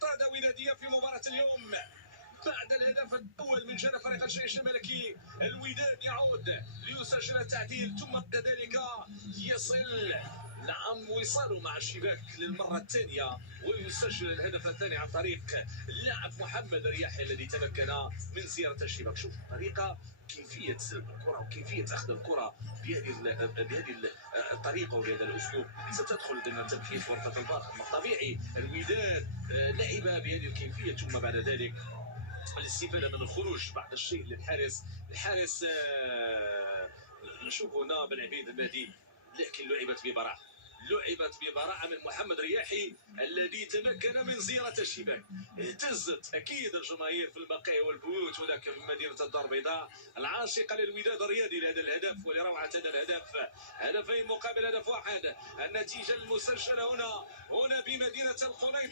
ريمونتادا وداديه في مباراه اليوم. بعد الهدف الاول من جانب فريق الجيش الملكي، الوداد يعود ليسجل التعديل، ثم بعد ذلك يصل وصاله مع الشباك للمره الثانيه ويسجل الهدف الثاني عن طريق اللاعب محمد رياحي الذي تمكن من زياره الشباك. شوف طريقه، كيفيه سلب الكره وكيفيه اخذ الكره بهذه الطريقه وبهذا الاسلوب ستدخل ضمن تمحيص ورقه الباطل. طبيعي الوداد لعب بهذه الكيفيه، ثم بعد ذلك الاستفاده من الخروج بعد الشيء للحارس. الحارس نشوف هنا بن عبيد المهدي، لكن لعبت ببراعه من محمد رياحي الذي تمكن من زياره الشباك. اهتزت اكيد الجماهير في المقاهي والبيوت هناك في مدينه الدار البيضاء العاشقه للوداد الرياضي لهذا الهدف ولروعه هذا الهدف. هدفين مقابل هدف واحد، النتيجه المسجله هنا بمدينه القنيطره.